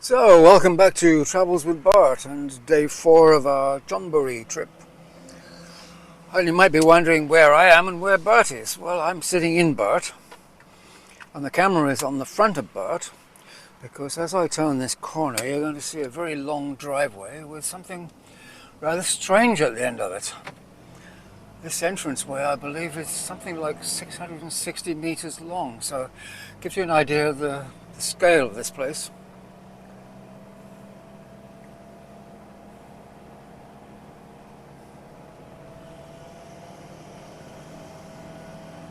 So, welcome back to Travels with Bert and day 4 of our John trip. And you might be wondering where I am and where Bert is. Well, I'm sitting in Bert and the camera is on the front of Bert because as I turn this corner you're going to see a very long driveway with something rather strange at the end of it. This entranceway, I believe, is something like 660 meters long, so it gives you an idea of the scale of this place.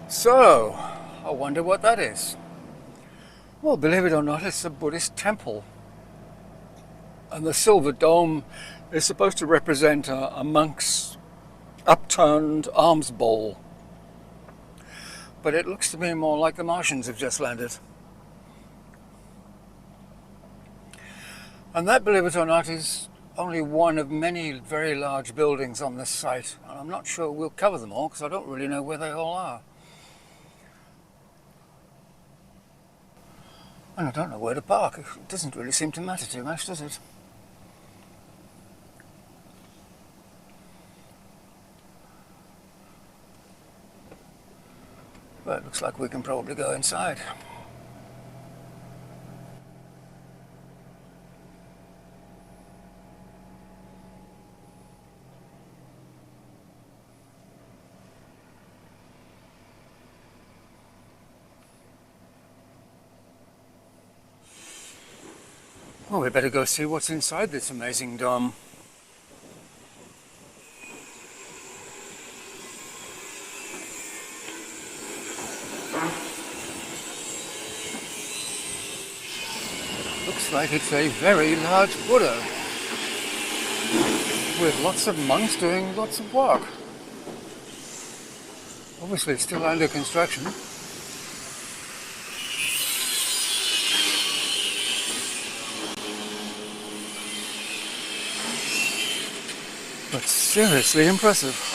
So, I wonder what that is. Well, believe it or not, it's a Buddhist temple. And the silver dome is supposed to represent a monk's upturned alms bowl. But it looks to me more like the Martians have just landed. And that, believe it or not, is only one of many very large buildings on this site. And I'm not sure we'll cover them all because I don't really know where they all are. And I don't know where to park. It doesn't really seem to matter too much, does it? But it looks like we can probably go inside. Well, we better go see what's inside this amazing dome. Looks like it's a very large Buddha with lots of monks doing lots of work. Obviously it's still under construction. But seriously impressive.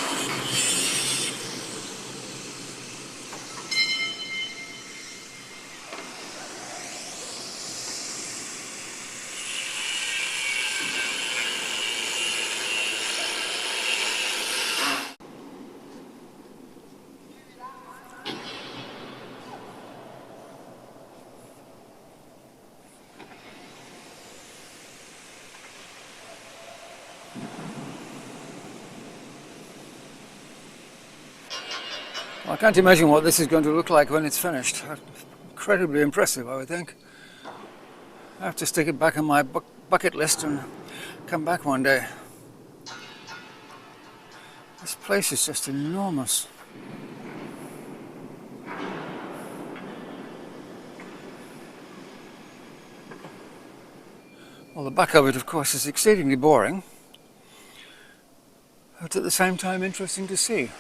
I can't imagine what this is going to look like when it's finished. Incredibly impressive, I would think. I have to stick it back on my bucket list and come back one day. This place is just enormous. Well, the back of it, of course, is exceedingly boring, but at the same time interesting to see.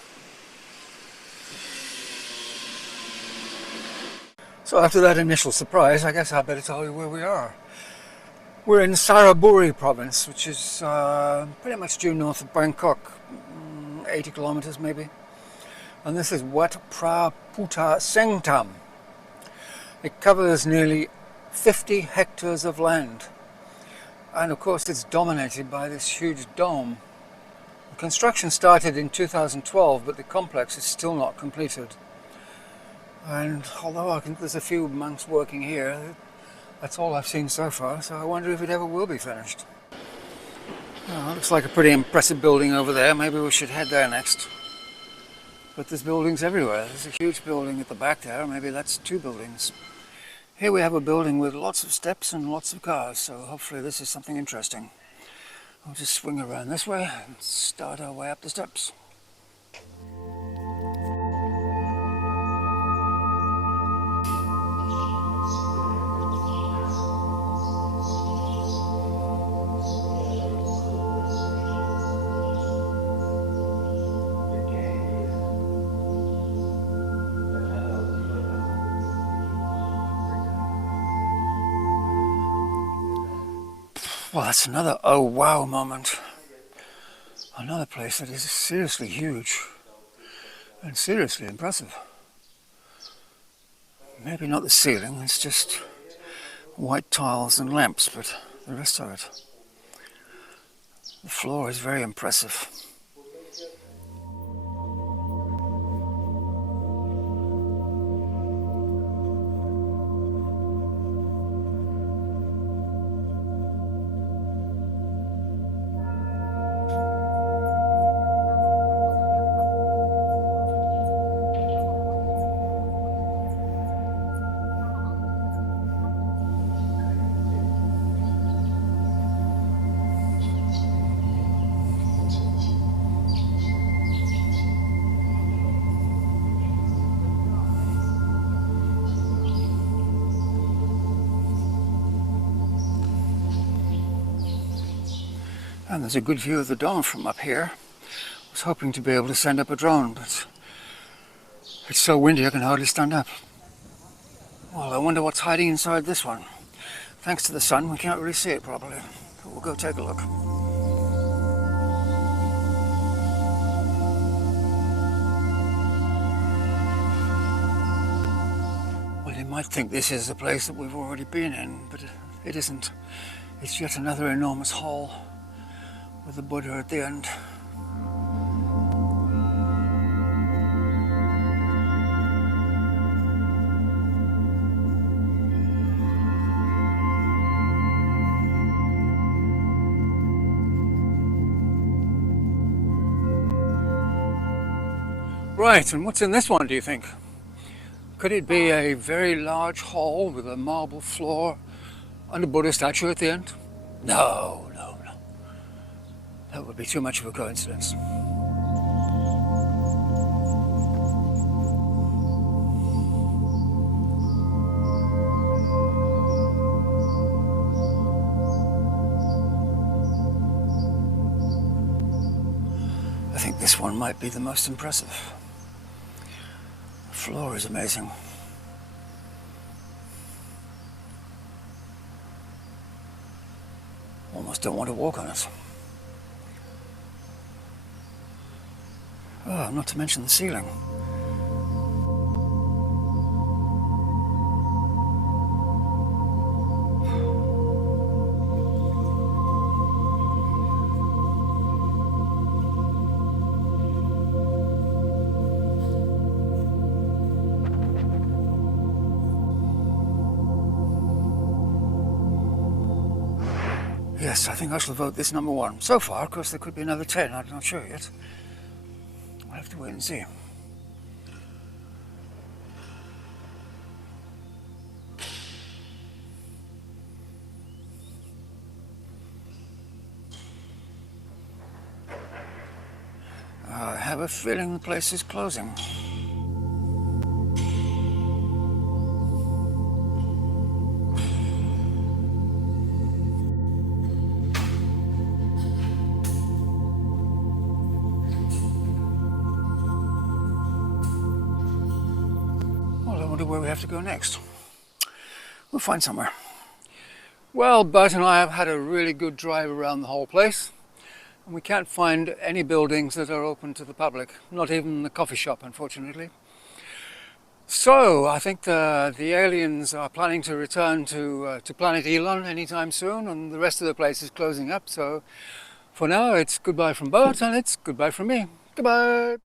So after that initial surprise, I guess I better tell you where we are. We're in Saraburi province, which is pretty much due north of Bangkok, 80 kilometers maybe. And this is Wat Phra Phuttha Saengtham. It covers nearly 50 hectares of land. And of course it's dominated by this huge dome. The construction started in 2012, but the complex is still not completed. And although I think there's a few monks working here, that's all I've seen so far, so I wonder if it ever will be finished. Oh, looks like a pretty impressive building over there. Maybe we should head there next. But there's buildings everywhere. There's a huge building at the back there. Maybe that's 2 buildings. Here we have a building with lots of steps and lots of cars, so hopefully this is something interesting. I'll just swing around this way and start our way up the steps. Well, that's another oh wow moment. Another place that is seriously huge and seriously impressive. Maybe not the ceiling, it's just white tiles and lamps, but the rest of it, the floor is very impressive. And there's a good view of the dawn from up here. I was hoping to be able to send up a drone, but it's so windy I can hardly stand up. Well, I wonder what's hiding inside this one. Thanks to the sun, we can't really see it properly. But we'll go take a look. Well, you might think this is a place that we've already been in, but it isn't. It's yet another enormous hall with the Buddha at the end. Right, and what's in this one, do you think? Could it be a very large hall with a marble floor and a Buddha statue at the end? No. That would be too much of a coincidence. I think this one might be the most impressive. The floor is amazing. Almost don't want to walk on it. Oh, not to mention the ceiling. Yes, I think I shall vote this number one. So far, of course, there could be another 10. I'm not sure yet. We'll have to wait and see. I have a feeling the place is closing. Where we have to go next. We'll find somewhere. Well, Bert and I have had a really good drive around the whole place, and we can't find any buildings that are open to the public, not even the coffee shop, unfortunately. So I think the aliens are planning to return to planet Elon anytime soon, and the rest of the place is closing up. So for now, it's goodbye from Bert, and it's goodbye from me. Goodbye.